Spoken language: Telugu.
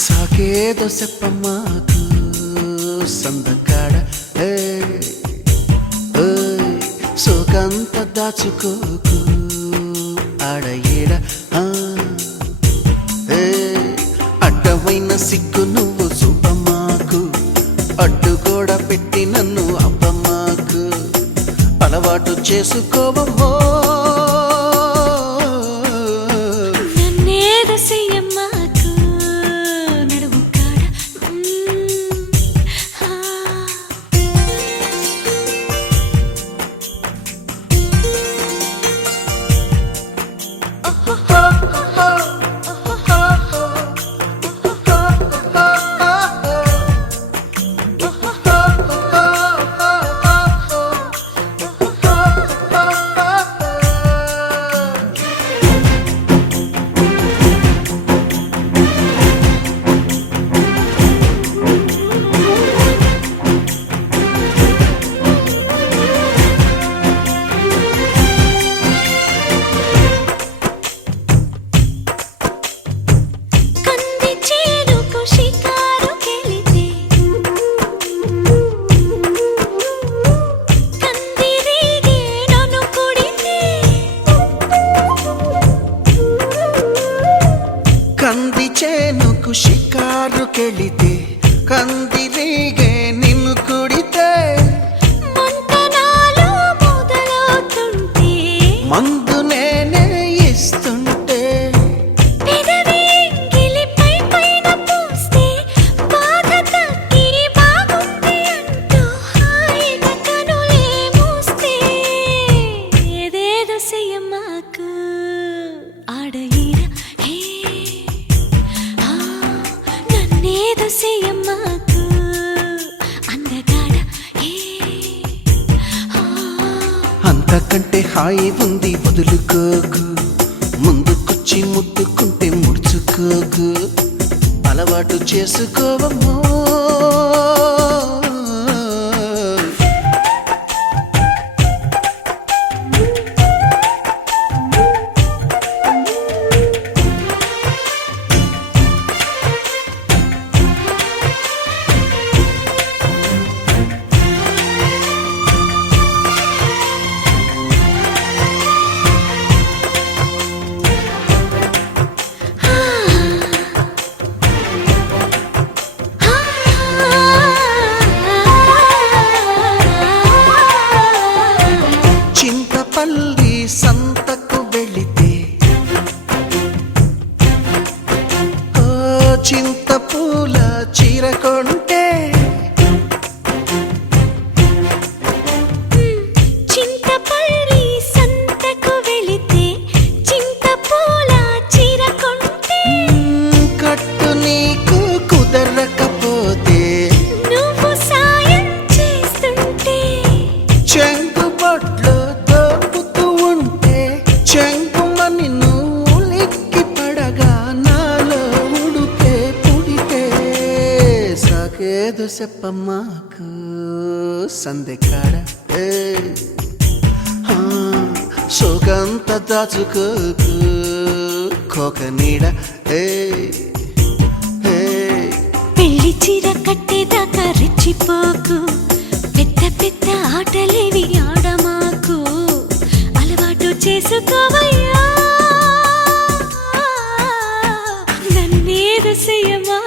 సాకేదో చెప్పమ్మాకు సందకాడ సోకంత దాచుకోకు ఆడ ఏడ అడ్డమైన సిగ్గు నువ్వు చూపమ్మాకు అడ్డు కూడా పెట్టి నన్ను అబ్బమ్మాకు అలవాటు చేసుకోవమ్మో కంది చేనుకు షికారు కెళితే కందిరీగే నిన్ను కుడితే మందు నేనే ఇస్తుంటే అంతకంటే హాయి ఉంది వదులుకోకు ముందుకొచ్చి ముట్టుకుంటే ముడుచుకోకు అలవాటు చేసుకోవమ్మో పల్లి సంతకు వెళితే చింత పూల చీర కొంటే చింతపల్లి సంతకు వెళితే చింత పూల చీర కొంటే కట్టు నీకు కుదరకపోతే నువ్వు సాయం చేస్తుంటే చెంగు బొట్లు చెంగుమని నువ్వు లిక్కి పడగా నాలో ఉడితే పుడితే సాకేదో చెప్పమ్మాకు సందెకాడ సోకంత దాచుకోకు కోక నీడ పెళ్లి చీర కట్టేదాకా రెచ్చిపోకు పెద్ద పెద్ద ఆటలేవి ఆడమాకు చేసుకోవయ్యా నన్నేదో చెయ్యమా